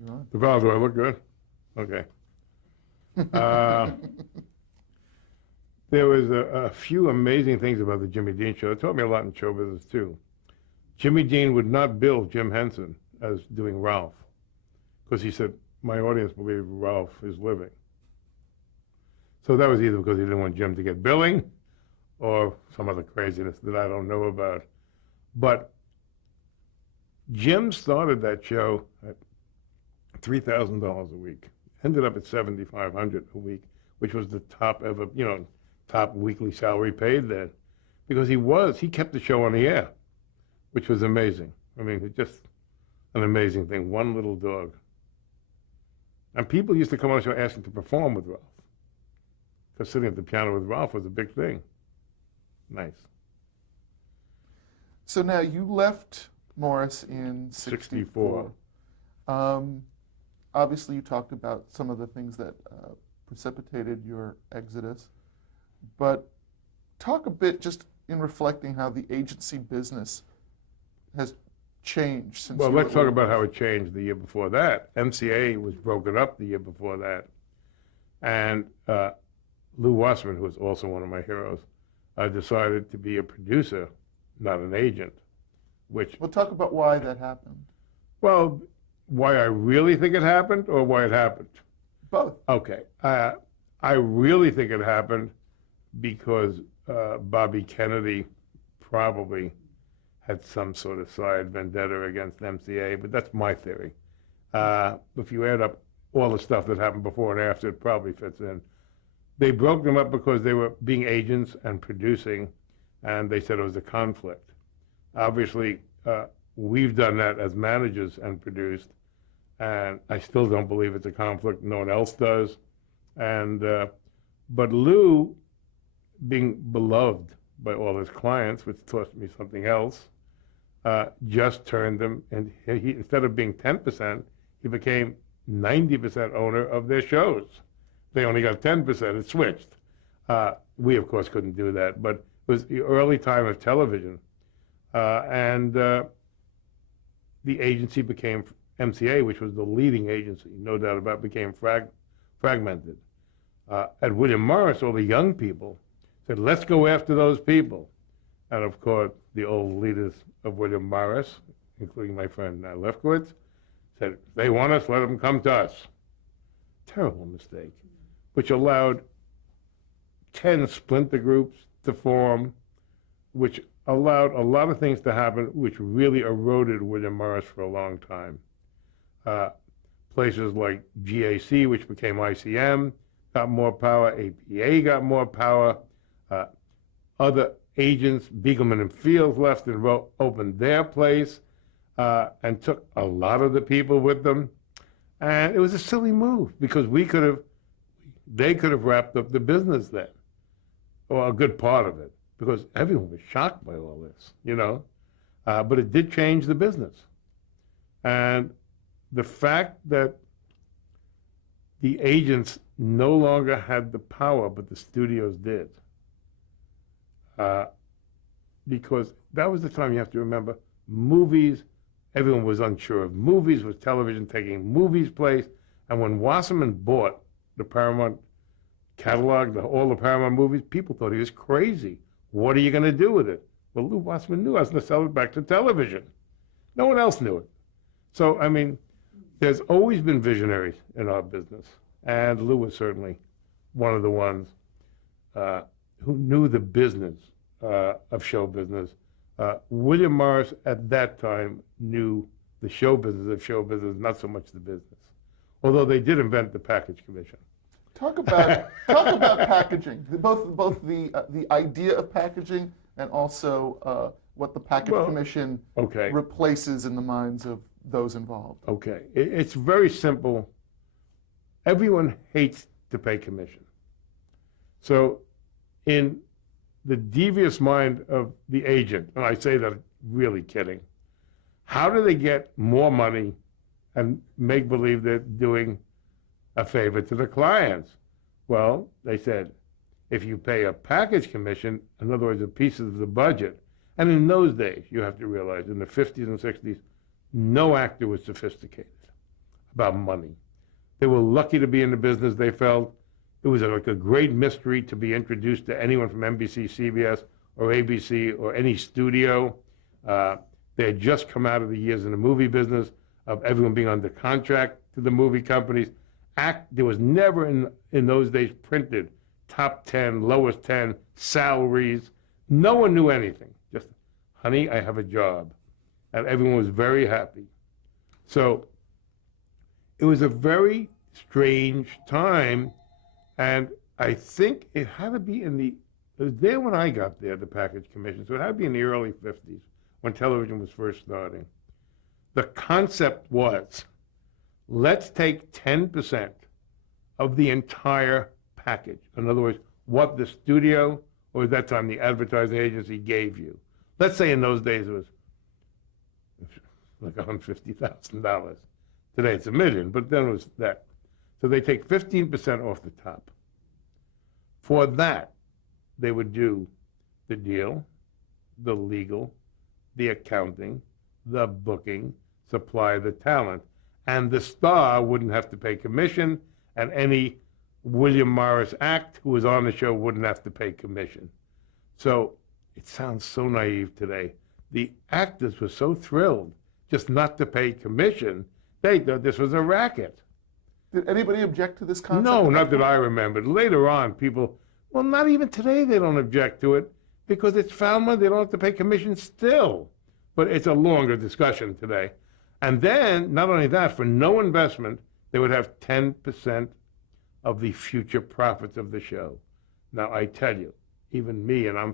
You're on. The fellow, do I look good? Okay. Uh, there was a few amazing things about the Jimmy Dean show. It taught me a lot in show business, too. Jimmy Dean would not bill Jim Henson as doing Ralph because he said, my audience believes Ralph is living. So that was either because he didn't want Jim to get billing or some other craziness that I don't know about. But Jim started that show at $3,000 a week, ended up at $7,500 a week, which was the top ever, top weekly salary paid then, because he kept the show on the air, which was amazing. I mean, it's just an amazing thing. One little dog. And people used to come on the show asking to perform with Ralph, because sitting at the piano with Ralph was a big thing. Nice. So now you left Morris in 64. Obviously, you talked about some of the things that precipitated your exodus, but talk a bit just in reflecting how the agency business has changed since. Well, let's talk about how it changed the year before that. MCA was broken up the year before that, and Lou Wasserman, who was also one of my heroes, decided to be a producer, not an agent. Which we'll talk about why that happened. Well, why I really think it happened, or why it happened? Both. Okay. I really think it happened because Bobby Kennedy probably had some sort of side vendetta against MCA, but that's my theory. If you add up all the stuff that happened before and after, it probably fits in. They broke them up because they were being agents and producing, and they said it was a conflict. Obviously, we've done that as managers and produced, and I still don't believe it's a conflict. No one else does. And but Lou, being beloved by all his clients, which taught me something else, just turned them, and he instead of being 10%, he became 90% owner of their shows. They only got 10%. It switched. We, of course, couldn't do that, but it was the early time of television. And the agency became MCA, which was the leading agency, no doubt about it, became fragmented. At William Morris, all the young people said, let's go after those people. And of course, the old leaders of William Morris, including my friend Lefkowitz, said, if they want us, let them come to us. Terrible mistake, which allowed 10 splinter groups to form, which allowed a lot of things to happen, which really eroded William Morris for a long time. Places like GAC, which became ICM, got more power. APA got more power. Other agents, Beagleman and Fields, left and opened their place and took a lot of the people with them. And it was a silly move because they could have wrapped up the business then, or a good part of it, because everyone was shocked by all this, but it did change the business. And the fact that the agents no longer had the power, but the studios did, because that was the time, you have to remember, movies, everyone was unsure of movies, was television taking movies' place, and when Wasserman bought the Paramount catalog, all the Paramount movies, people thought he was crazy. What are you going to do with it? Well, Lou Wasserman knew I was going to sell it back to television. No one else knew it. So, I mean, there's always been visionaries in our business, and Lou was certainly one of the ones who knew the business of show business. William Morris at that time knew the show business of show business, not so much the business, although they did invent the package commission. Talk about packaging, both the idea of packaging and also what the package commission replaces in the minds of those involved. Okay, it's very simple. Everyone hates to pay commission. So in the devious mind of the agent, and I say that really kidding, how do they get more money and make believe they're doing a favor to the clients? Well, they said, if you pay a package commission, in other words, a piece of the budget, and in those days, you have to realize, in the 50s and 60s, no actor was sophisticated. about money. They were lucky to be in the business, they felt. It was like a great mystery to be introduced to anyone from NBC, CBS, or ABC, or any studio. They had just come out of the years in the movie business of everyone being under contract to the movie companies. There was never in those days printed top 10, lowest 10, salaries. No one knew anything. Just, honey, I have a job. And everyone was very happy. So it was a very strange time, and I think it had to be it was there when I got there, the Package Commission, so it had to be in the early 50s when television was first starting. The concept was, let's take 10% of the entire package. In other words, what the studio, or at that time the advertising agency, gave you. Let's say in those days it was like $150,000. Today it's $1 million, but then it was that. So they take 15% off the top. For that, they would do the deal, the legal, the accounting, the booking, supply the talent. And the star wouldn't have to pay commission, and any William Morris act who was on the show wouldn't have to pay commission. So it sounds so naive today. The actors were so thrilled just not to pay commission, they thought this was a racket. Did anybody object to this concept? No, not that I remembered. Later on, people, well, not even today they don't object to it because it's found money. They don't have to pay commission still. But it's a longer discussion today. And then, not only that, for no investment, they would have 10% of the future profits of the show. Now, I tell you, even me, and I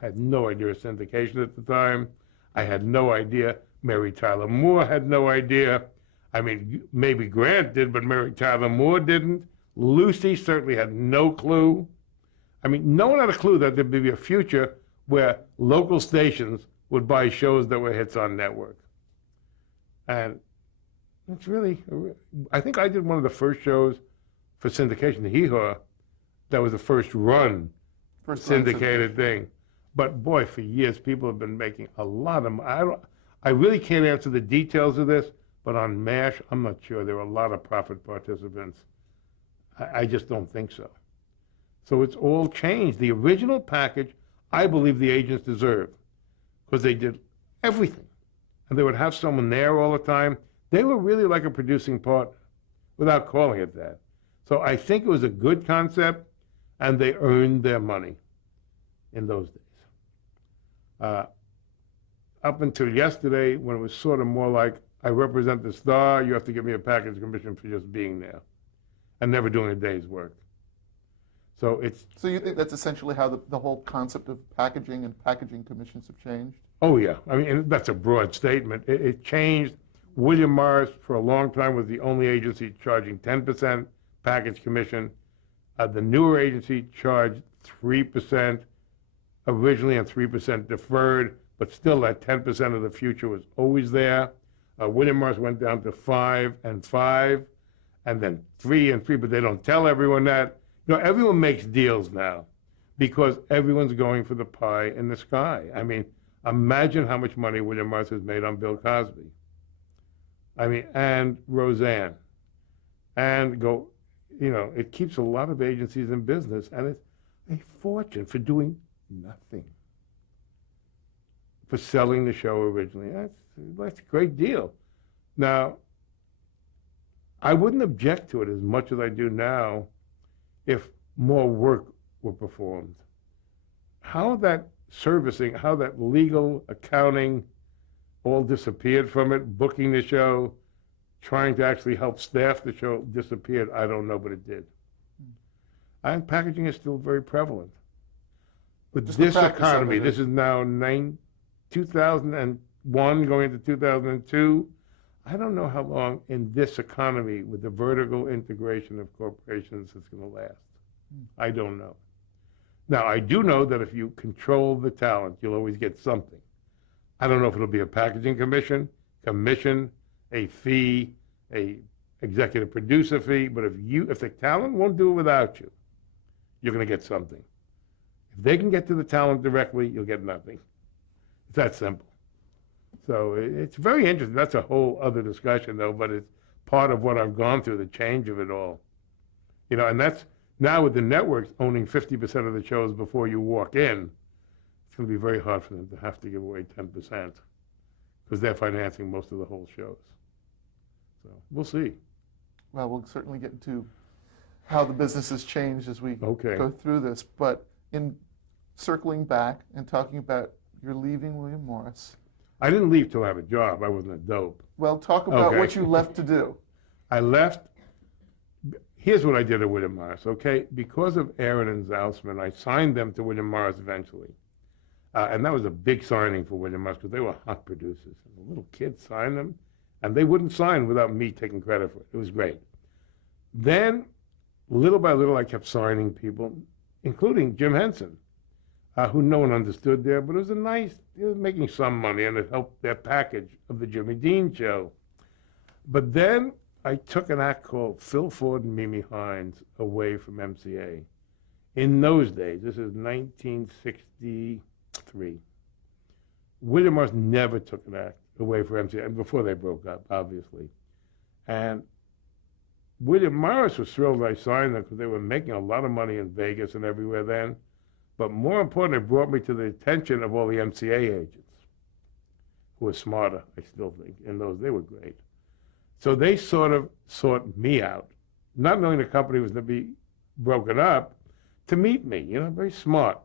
had no idea of syndication at the time. I had no idea. Mary Tyler Moore had no idea. I mean, maybe Grant did, but Mary Tyler Moore didn't. Lucy certainly had no clue. I mean, no one had a clue that there'd be a future where local stations would buy shows that were hits on network. And it's really, I think I did one of the first shows for syndication, the Hee Haw. That was the first run syndicated thing. But boy, for years, people have been making a lot of money. I really can't answer the details of this, but on MASH, I'm not sure. There were a lot of profit participants. I just don't think so. So it's all changed. The original package, I believe the agents deserve, because they did everything. And they would have someone there all the time. They were really like a producing partner, without calling it that. So I think it was a good concept, and they earned their money in those days. Up until yesterday, when it was sort of more like, I represent the star, you have to give me a package commission for just being there, and never doing a day's work. So it's... So you think that's essentially how the whole concept of packaging and packaging commissions have changed? Oh, yeah. I mean, and that's a broad statement. It changed. William Morris, for a long time, was the only agency charging 10% package commission. The newer agency charged 3% originally and 3% deferred, but still that 10% of the future was always there. William Morris went down to 5 and 5, and then 3 and 3, but they don't tell everyone that. You know, everyone makes deals now because everyone's going for the pie in the sky. I mean, imagine how much money William Morris has made on Bill Cosby. I mean, and Roseanne. And go, you know, it keeps a lot of agencies in business, and it's a fortune for doing nothing. For selling the show originally. That's a great deal. Now, I wouldn't object to it as much as I do now if more work were performed. How that servicing, how that legal, accounting all disappeared from it, booking the show, trying to actually help staff the show disappeared, I don't know, but it did. And packaging is still very prevalent. With this economy, this is now 2001 going into 2002. I don't know how long in this economy with the vertical integration of corporations it's going to last. I don't know. Now, I do know that if you control the talent, you'll always get something. I don't know if it'll be a packaging commission, a fee, a executive producer fee, but if the talent won't do it without you, you're going to get something. If they can get to the talent directly, you'll get nothing. It's that simple. So it's very interesting. That's a whole other discussion, though, but it's part of what I've gone through, the change of it all. You know, and that's now with the networks owning 50% of the shows before you walk in, it's going to be very hard for them to have to give away 10% because they're financing most of the whole shows. So we'll see. Well, we'll certainly get into how the business has changed as we Okay. go through this. But in circling back and talking about you're leaving William Morris, I didn't leave till I have a job. I wasn't a dope. well, talk about Okay. what you left to do. I left. Here's what I did at William Morris, okay? Because of Aaron and Zausman, I signed them to William Morris eventually. And that was a big signing for William Morris because they were hot producers. And the little kids signed them, and they wouldn't sign without me taking credit for it. It was great. Then, little by little, I kept signing people, including Jim Henson, who no one understood there, but it was it was making some money, and it helped their package of the Jimmy Dean show. But then I took an act called Phil Ford and Mimi Hines away from MCA. In those days, this is 1963, William Morris never took an act away from MCA, before they broke up, obviously. And William Morris was thrilled I signed them because they were making a lot of money in Vegas and everywhere then. But more important, it brought me to the attention of all the MCA agents, who were smarter, I still think. In those, they were great. So they sort of sought me out, not knowing the company was going to be broken up, to meet me, you know, very smart.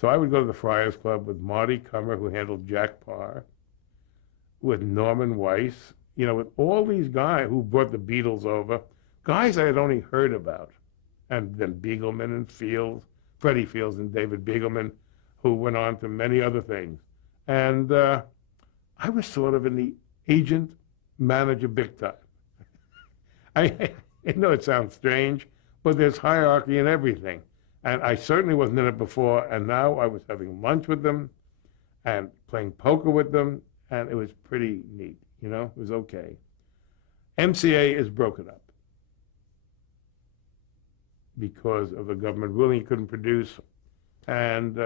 So I would go to the Friars Club with Marty Cummer, who handled Jack Parr, with Norman Weiss, you know, with all these guys who brought the Beatles over, guys I had only heard about. And then Beagleman and Fields, Freddie Fields and David Beagleman, who went on to many other things. And I was sort of in the agent manager big time. I know it sounds strange, but there's hierarchy in everything. And I certainly wasn't in it before, and now I was having lunch with them and playing poker with them, and it was pretty neat, you know, it was okay. MCA is broken up because of the government ruling you couldn't produce and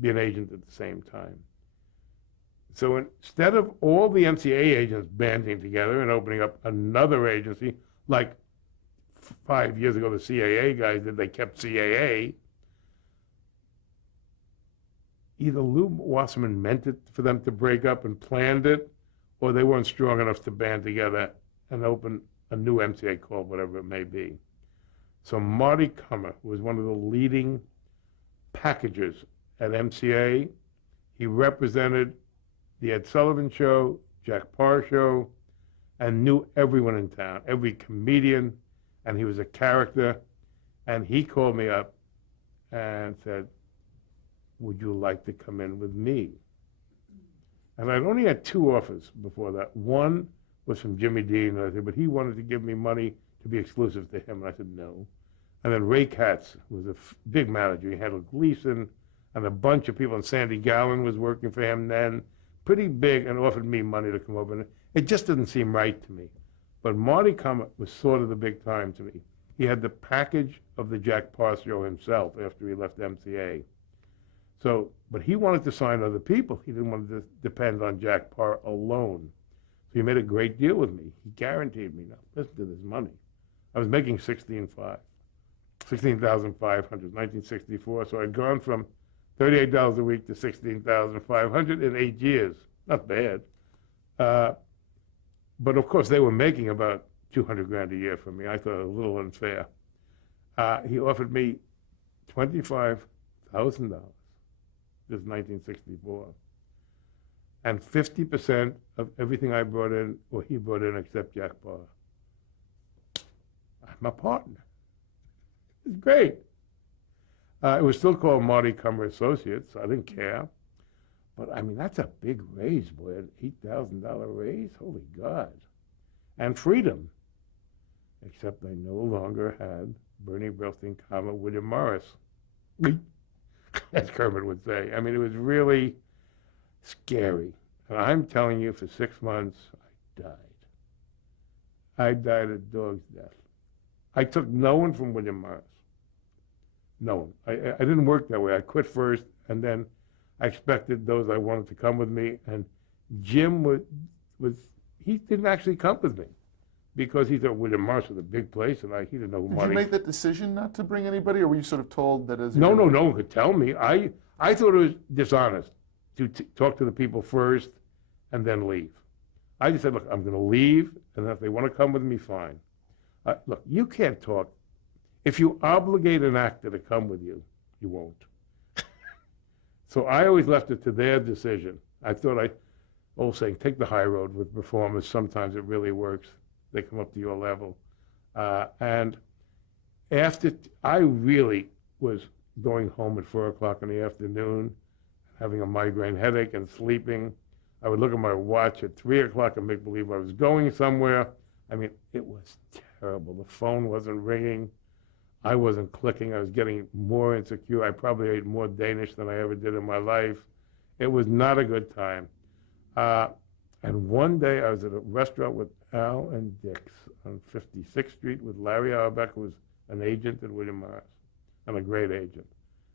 be an agent at the same time. So instead of all the MCA agents banding together and opening up another agency, like 5 years ago the CAA guys did, they kept CAA. Either Lou Wasserman meant it for them to break up and planned it, or they weren't strong enough to band together and open a new MCA called whatever it may be. So Marty Cummer was one of the leading packagers at MCA. He represented the Ed Sullivan Show, Jack Parr Show, and knew everyone in town, every comedian, and he was a character. And he called me up and said, would you like to come in with me? And I'd only had 2 offers before that. One was from Jimmy Dean, and I said, but he wanted to give me money to be exclusive to him, and I said no. And then Ray Katz was a big manager. He handled Gleason and a bunch of people, and Sandy Gowan was working for him then, pretty big, and offered me money to come over. And it just didn't seem right to me. But Marty Cummer was sort of the big time to me. He had the package of the Jack Parr Show himself after he left MCA. So, but he wanted to sign other people. He didn't want to depend on Jack Parr alone. So he made a great deal with me. He guaranteed me, now listen to this money. I was making $16,500, 1964. So I'd gone from $38 a week to $16,500 in 8 years. Not bad. But of course, they were making about $200,000 a year for me. I thought it was a little unfair. He offered me $25,000. This is 1964. And 50% of everything I brought in, or he brought in, except Jack Parr. I'm a partner. It's great. It was still called Marty Cummer Associates. I didn't care. But, I mean, that's a big raise, boy, an $8,000 raise? Holy God. And freedom. Except I no longer had Bernie Brillstein, William Morris, as Kermit would say. I mean, it was really scary. And I'm telling you, for 6 months, I died. I died a dog's death. I took no one from William Morris. No one. I didn't work that way. I quit first, and then I expected those I wanted to come with me. And Jim he didn't actually come with me. because he thought William Morris was a big place, and he didn't know who Did you Marty. make that decision not to bring anybody, or were you sort of told that as you No, were- no one could tell me. I thought it was dishonest to talk to the people first and then leave. I just said, look, I'm going to leave, and if they want to come with me, fine. Look, you can't talk. If you obligate an actor to come with you, you won't. So I always left it to their decision. I thought old saying, take the high road with performers. Sometimes it really works. They come up to your level. And after I really was going home at 4 o'clock in the afternoon, having a migraine headache and sleeping, I would look at my watch at 3 o'clock and make believe I was going somewhere. I mean, it was terrible. The phone wasn't ringing. I wasn't clicking. I was getting more insecure. I probably ate more Danish than I ever did in my life. It was not a good time. And one day I was at a restaurant with Al and Dick's on 56th Street with Larry Auerbach, who was an agent at William Morris, and a great agent,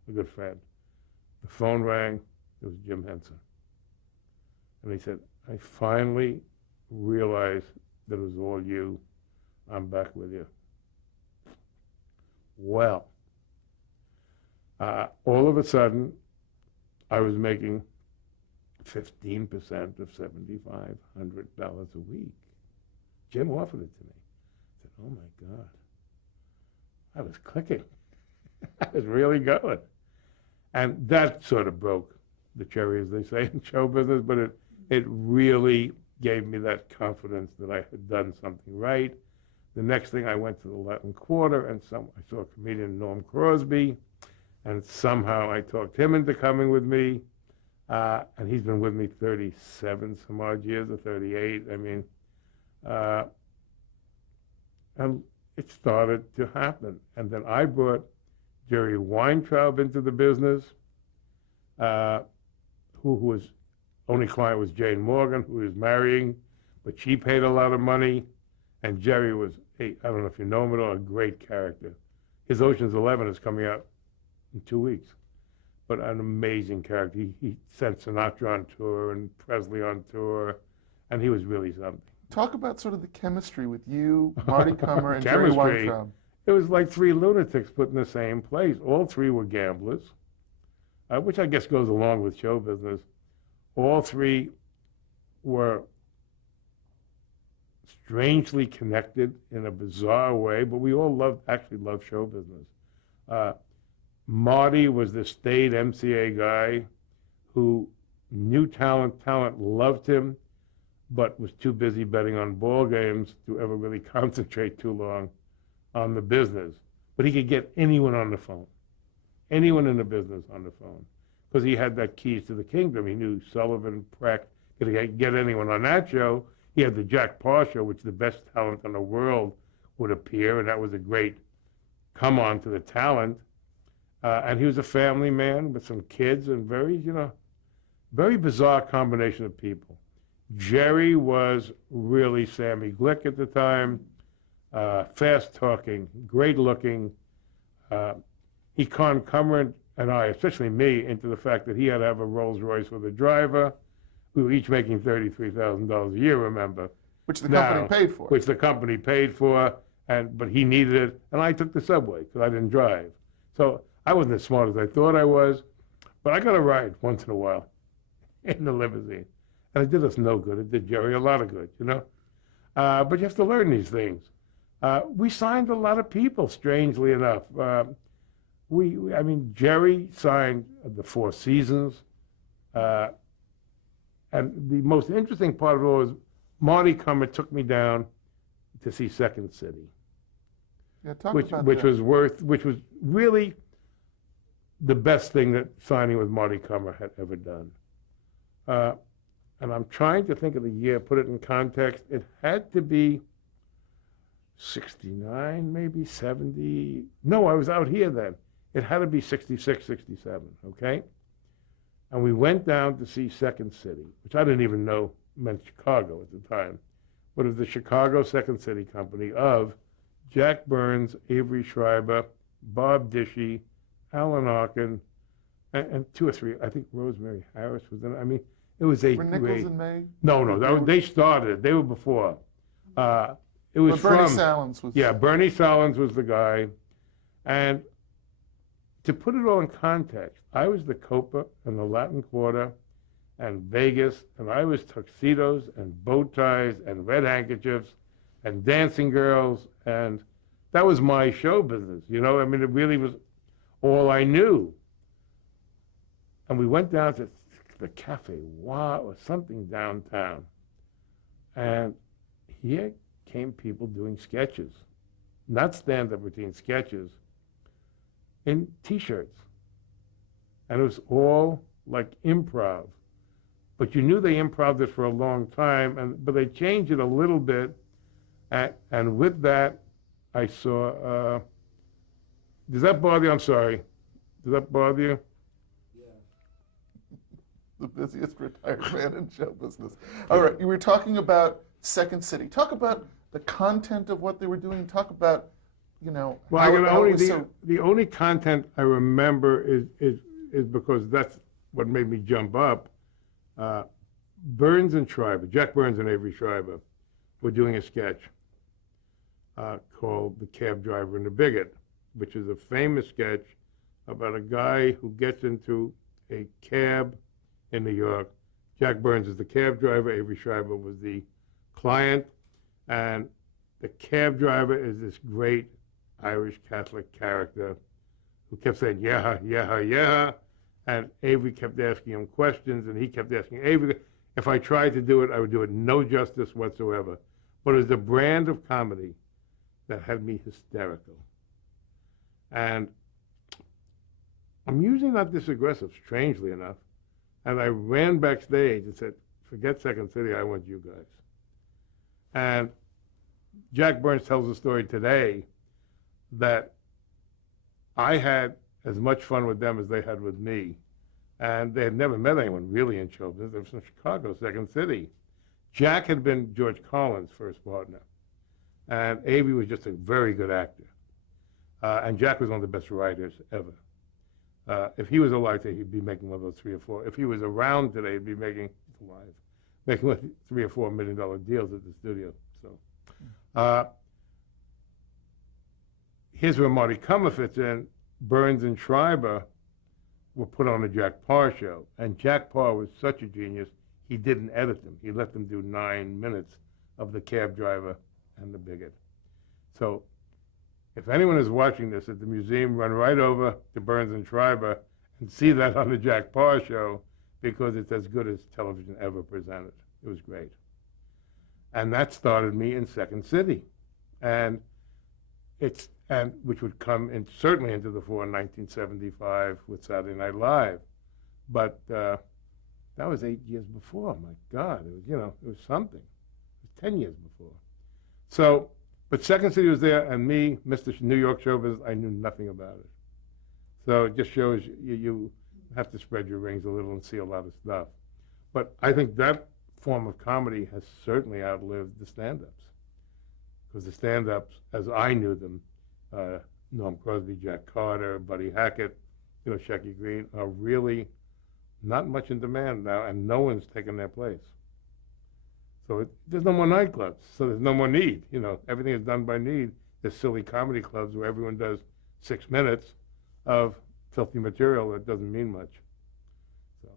a good friend. The phone rang. It was Jim Henson. And he said, I finally realized that it was all you. I'm back with you. Well, all of a sudden, I was making 15% of $7,500 a week. Jim offered it to me. I said, oh my God. I was clicking. I was really going. And that sort of broke the cherry, as they say in show business, but it really gave me that confidence that I had done something right. The next thing, I went to the Latin Quarter, and I saw a comedian, Norm Crosby, and somehow I talked him into coming with me, and he's been with me 37 some odd years, or 38. I mean, and it started to happen. And then I brought Jerry Weintraub into the business, who was only client was Jane Morgan, who he was marrying, but she paid a lot of money. And Jerry was, I don't know if you know him at all, a great character. His Ocean's 11 is coming out in 2 weeks, but an amazing character. He sent Sinatra on tour and Presley on tour, and he was really something. Talk about sort of the chemistry with you, Marty Kummer, and Jerry Weintraub. It was like three lunatics put in the same place. All three were gamblers, which I guess goes along with show business. All three were strangely connected in a bizarre way, but we all actually loved show business. Marty was the state MCA guy who knew talent loved him, but was too busy betting on ball games to ever really concentrate too long on the business. But he could get anyone on the phone, anyone in the business on the phone, because he had that keys to the kingdom. He knew Sullivan, Preck, could get anyone on that show. He had the Jack Parr show, which the best talent in the world would appear, and that was a great come on to the talent. And he was a family man with some kids and very bizarre combination of people. Jerry was really Sammy Glick at the time, fast talking, great looking. He conned Kummer and I, especially me, into the fact that he had to have a Rolls Royce with a driver. We were each making $33,000 a year, remember? Which the company paid for. Which the company paid for, but he needed it, and I took the subway because I didn't drive. So I wasn't as smart as I thought I was, but I got a ride once in a while in the limousine. And it did us no good. It did Jerry a lot of good, you know? But you have to learn these things. We signed a lot of people, strangely enough. Jerry signed the Four Seasons. And the most interesting part of it was Marty Kummer took me down to see Second City. Yeah, which was really the best thing that signing with Marty Kummer had ever done. And I'm trying to think of the year, put it in context. It had to be 69, maybe 70. No, I was out here then. It had to be 66, 67, okay? And we went down to see Second City, which I didn't even know meant Chicago at the time. But it was the Chicago Second City Company of Jack Burns, Avery Schreiber, Bob Dishy, Alan Arkin, and two or three. I think Rosemary Harris was in it. I mean, it was a Were Nichols and May? No, they started. They were before. It was But Bernie from, Salins was. yeah, Bernie Salins was the guy. And to put it all in context, I was the Copa in the Latin Quarter and Vegas, and I was tuxedos and bow ties and red handkerchiefs and dancing girls, and that was my show business, you know? I mean, it really was all I knew. And we went down to the Cafe Wa or something downtown, and here came people doing sketches, not stand-up routine sketches, in T-shirts. And it was all like improv. But you knew they improv'd it for a long time, but they changed it a little bit. And with that, I saw, does that bother you? I'm sorry. Does that bother you? The busiest retired man in show business. All right, you were talking about Second City. Talk about the content of what they were doing. Talk about, you know, well, the only content I remember is because that's what made me jump up. Burns and Schreiber, Jack Burns and Avery Schreiber, were doing a sketch called The Cab Driver and the Bigot, which is a famous sketch about a guy who gets into a cab in New York. Jack Burns is the cab driver, Avery Schreiber was the client, and the cab driver is this great Irish Catholic character who kept saying, yeah, yeah, yeah, and Avery kept asking him questions, and he kept asking Avery. If I tried to do it, I would do it no justice whatsoever. But it was the brand of comedy that had me hysterical. And I'm usually not this aggressive, strangely enough. And I ran backstage and said, forget Second City, I want you guys. And Jack Burns tells the story today that I had as much fun with them as they had with me. And they had never met anyone really in show business. They were from Chicago, Second City. Jack had been George Carlin's first partner. And Avery was just a very good actor. And Jack was one of the best writers ever. If he was alive today, he'd be making one of those 3 or 4. If he was around today, he'd be making like $3 or $4 million deals at the studio. So here's where Marty Kummer fits in. Burns and Schreiber were put on the Jack Parr show, and Jack Parr was such a genius, he didn't edit them. He let them do 9 minutes of The Cab Driver and the Bigot. So if anyone is watching this at the museum, run right over to Burns and Schreiber and see that on the Jack Parr show, because it's as good as television ever presented. It was great. And that started me in Second City. And which would come in certainly into the fore in 1975 with Saturday Night Live. But that was 8 years before. My God, it was, you know, it was something. It was 10 years before. So, but Second City was there, and me, Mr. New York show business, I knew nothing about it. So it just shows you have to spread your wings a little and see a lot of stuff. But I think that form of comedy has certainly outlived the stand-ups. Because the stand-ups, as I knew them, Norm Crosby, Jack Carter, Buddy Hackett, you know, Shecky Green, are really not much in demand now, and no one's taken their place. So there's no more nightclubs, so there's no more need. You know, everything is done by need. There's silly comedy clubs where everyone does 6 minutes of filthy material that doesn't mean much. So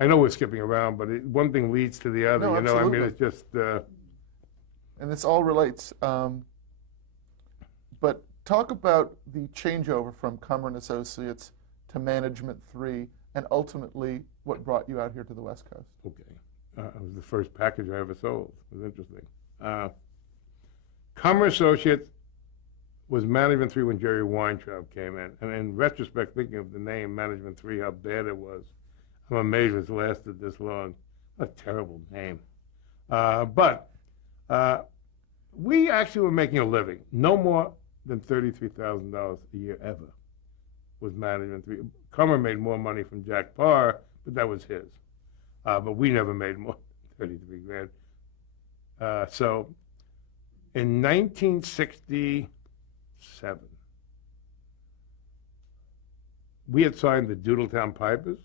I know we're skipping around, but one thing leads to the other. No, you know, absolutely. I mean, it's just. And this all relates. But talk about the changeover from Kummer and Associates to Management 3, and ultimately what brought you out here to the West Coast. Okay. It was the first package I ever sold. It was interesting. Kummer Associates was Management 3 when Jerry Weintraub came in. And in retrospect, thinking of the name Management 3, how bad it was, I'm amazed it's lasted this long. What a terrible name. But we actually were making a living. No more than $33,000 a year ever was Management 3. Kummer made more money from Jack Parr, but that was his. But we never made more than 33 grand. So in 1967, we had signed the Doodletown Pipers,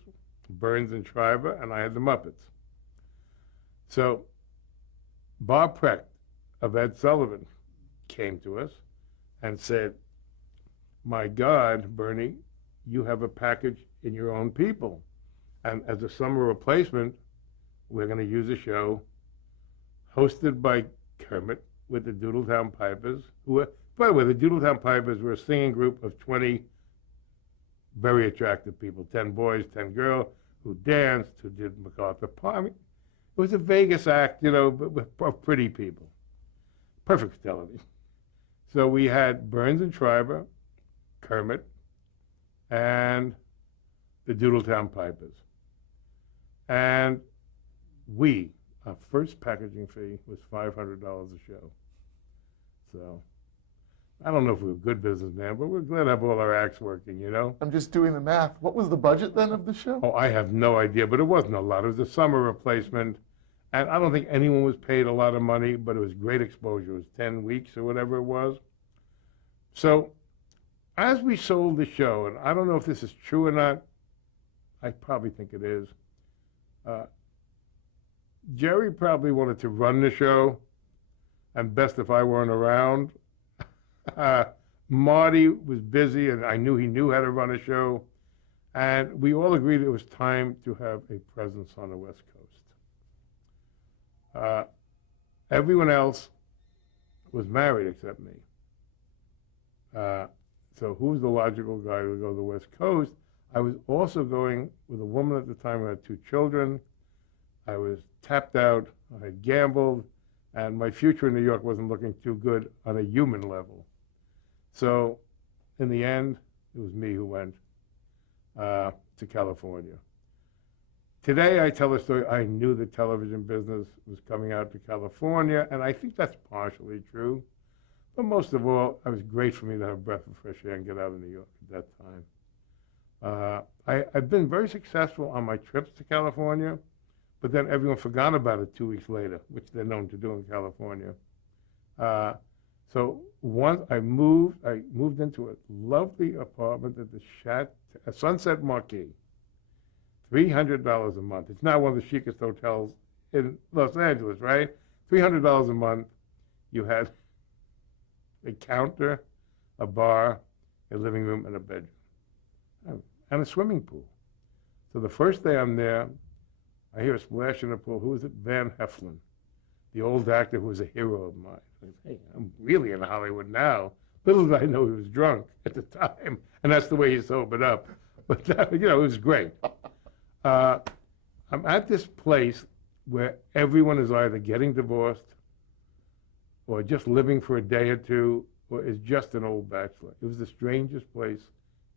Burns and Schreiber, and I had the Muppets. So Bob Precht, of Ed Sullivan came to us and said, my God, Bernie, you have a package in your own people. And as a summer replacement, we're going to use a show hosted by Kermit with the Doodletown Pipers, who were, by the way, the Doodletown Pipers were a singing group of 20 very attractive people, 10 boys, 10 girls, who danced, who did MacArthur Park. I mean, it was a Vegas act, but with pretty people. Perfect for television. So we had Burns and Schreiber, Kermit, and the Doodletown Pipers. And our first packaging fee was $500 a show. So I don't know if we were good businessmen, but we're glad to have all our acts working, I'm just doing the math. What was the budget then of the show? Oh, I have no idea, but it wasn't a lot. It was a summer replacement, and I don't think anyone was paid a lot of money, but it was great exposure. It was 10 weeks or whatever it was. So as we sold the show, and I don't know if this is true or not, I probably think it is, Jerry probably wanted to run the show, and best if I weren't around. Marty was busy, and I knew he knew how to run a show, and we all agreed it was time to have a presence on the West Coast. Everyone else was married except me. So who's the logical guy to go to the West Coast? I was also going with a woman at the time who had 2 children. I was tapped out, I had gambled, and my future in New York wasn't looking too good on a human level. So in the end, it was me who went to California. Today, I tell a story, I knew the television business was coming out to California, and I think that's partially true. But most of all, it was great for me to have a breath of fresh air and get out of New York at that time. I've been very successful on my trips to California, but then everyone forgot about it 2 weeks later, which they're known to do in California. So once I moved into a lovely apartment at the Sunset Marquis, $300 a month. It's now one of the chicest hotels in Los Angeles, right? $300 a month. You had a counter, a bar, a living room, and a bedroom, and a swimming pool. So the first day I'm there, I hear a splash in the pool. Who is it? Van Heflin, the old actor who was a hero of mine. I said, hey, I'm really in Hollywood now. Little did I know he was drunk at the time, and that's the way he sobered up. But it was great. I'm at this place where everyone is either getting divorced or just living for a day or two, or is just an old bachelor. It was the strangest place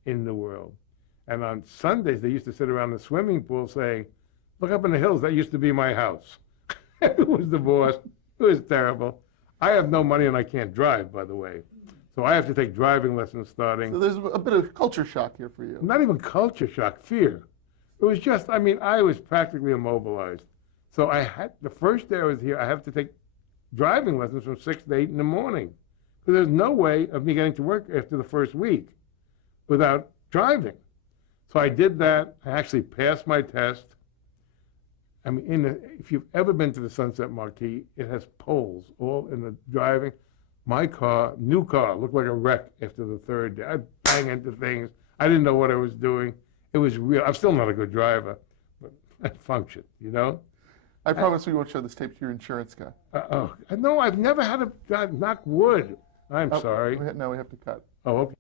in the world. And on Sundays, they used to sit around the swimming pool saying, look up in the hills, that used to be my house. It was divorced. It was terrible. I have no money and I can't drive, by the way. So I have to take driving lessons starting. So there's a bit of culture shock here for you. Not even culture shock, fear. It was just, I was practically immobilized. So the first day I was here, I have to take driving lessons from 6 to 8 in the morning. Because there's no way of me getting to work after the first week without driving. So I did that. I actually passed my test. If you've ever been to the Sunset Marquis, it has poles all in the driving. My car, new car, looked like a wreck after the third day. I'd bang into things. I didn't know what I was doing. It was real. I'm still not a good driver, but I functioned, I promise we won't show this tape to your insurance guy. No, I've never had a, knock wood. I'm sorry. No, we have to cut. Oh, okay.